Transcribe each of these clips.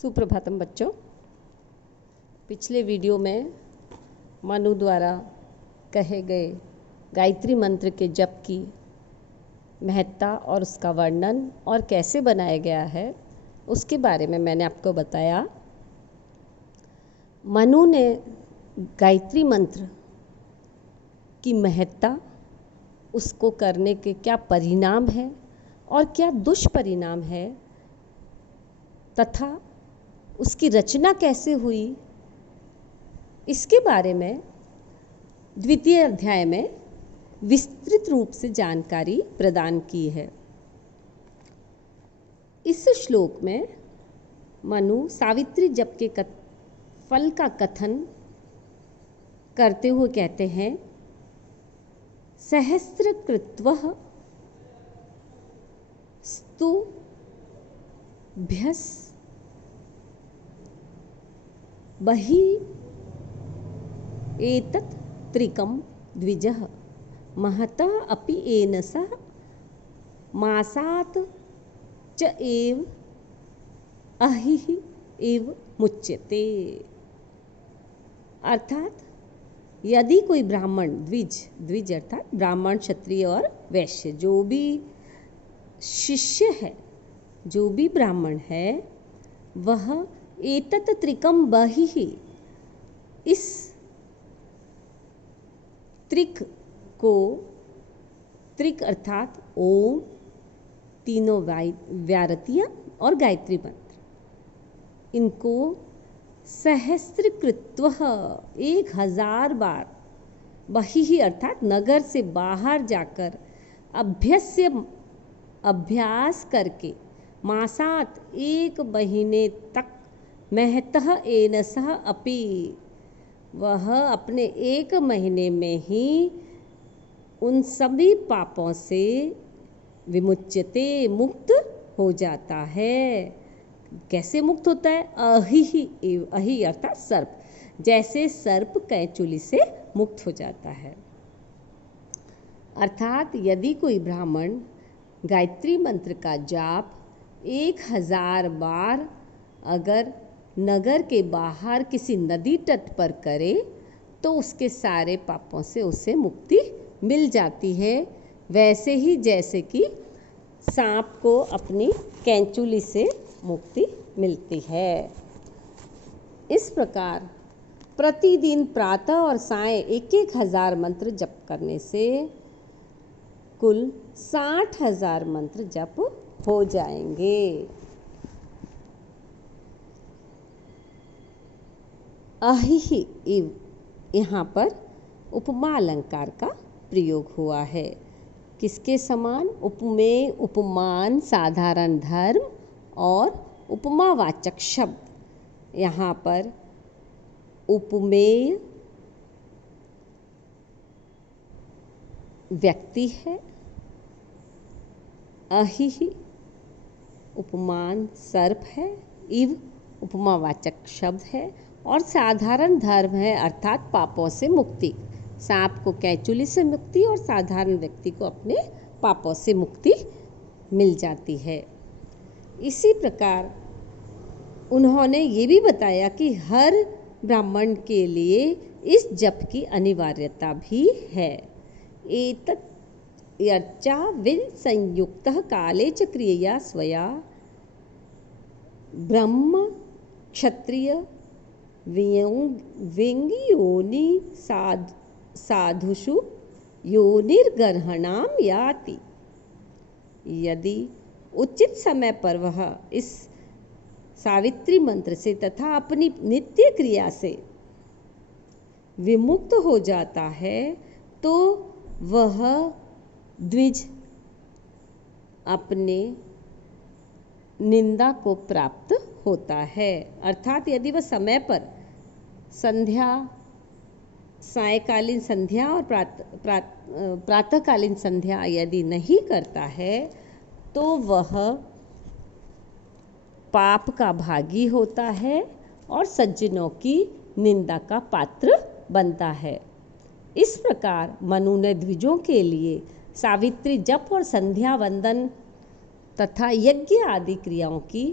सुप्रभातम बच्चों। पिछले वीडियो में मनु द्वारा कहे गए गायत्री मंत्र के जप की महत्ता और उसका वर्णन और कैसे बनाया गया है उसके बारे में मैंने आपको बताया। मनु ने गायत्री मंत्र की महत्ता, उसको करने के क्या परिणाम है और क्या दुष्परिणाम है तथा उसकी रचना कैसे हुई, इसके बारे में द्वितीय अध्याय में विस्तृत रूप से जानकारी प्रदान की है। इस श्लोक में मनु सावित्री जप के फल का कथन करते हुए कहते हैं, सहस्रकृत्वः स्तुभ्यस् बहि एतत् त्रिकं द्विजः महतः अपि येन सह मासात् च एव अहिः एव मुच्यते। अर्थात यदि कोई ब्राह्मण द्विज अर्थात ब्राह्मण, क्षत्रिय और वैश्य, जो भी शिष्य है, जो भी ब्राह्मण है, वह एतत् त्रिकम बहिः, इस त्रिक को, त्रिक अर्थात ओम, तीनों व्यारतियाँ और गायत्री मंत्र, इनको सहस्रकृत्वः 1000 बार, बहिः अर्थात नगर से बाहर जाकर अभ्यास करके, मासात 1 महीने तक, महतः येन सह अपि, वह अपने 1 महीने में ही उन सभी पापों से विमुच्यते, मुक्त हो जाता है। कैसे मुक्त होता है? अहि अर्थात सर्प, जैसे सर्प कैंचुली से मुक्त हो जाता है। अर्थात यदि कोई ब्राह्मण गायत्री मंत्र का जाप 1000 बार अगर नगर के बाहर किसी नदी तट पर करे तो उसके सारे पापों से उसे मुक्ति मिल जाती है, वैसे ही जैसे कि सांप को अपनी कैंचुली से मुक्ति मिलती है। इस प्रकार प्रतिदिन प्रातः और सायं 1000 मंत्र जप करने से कुल 60,000 मंत्र जप हो जाएंगे। अहिः इव, यहाँ पर उपमा अलंकार का प्रयोग हुआ है। किसके समान? उपमेय, उपमान, साधारण धर्म और उपमावाचक शब्द। यहाँ पर उपमेय व्यक्ति है, अहिः उपमान सर्प है, इव उपमावाचक शब्द है और साधारण धर्म है अर्थात पापों से मुक्ति। सांप को कैंचुली से मुक्ति और साधारण व्यक्ति को अपने पापों से मुक्ति मिल जाती है। इसी प्रकार उन्होंने ये भी बताया कि हर ब्राह्मण के लिए इस जप की अनिवार्यता भी है। एतत् यच्चा विसंयुक्तः काले च क्रियया स्वया ब्रह्म क्षत्रिय विंगयोनि साधुषु योनिर्गर्हणाम याति। यदि उचित समय पर वह इस सावित्री मंत्र से तथा अपनी नित्य क्रिया से विमुक्त हो जाता है तो वह द्विज अपने निंदा को प्राप्त होता है। अर्थात यदि वह समय पर संध्या, सायकालीन संध्या और प्रातःकालीन संध्या यदि नहीं करता है तो वह पाप का भागी होता है और सज्जनों की निंदा का पात्र बनता है। इस प्रकार मनु ने द्विजों के लिए सावित्री जप और संध्या वंदन तथा यज्ञ आदि क्रियाओं की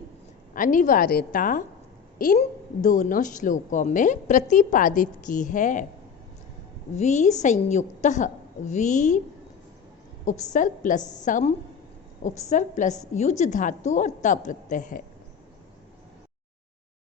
अनिवार्यता इन दोनों श्लोकों में प्रतिपादित की है। वी संयुक्तः, वी उपसर्ग प्लस सम, उपसर्ग प्लस युज धातु और त प्रत्यय है।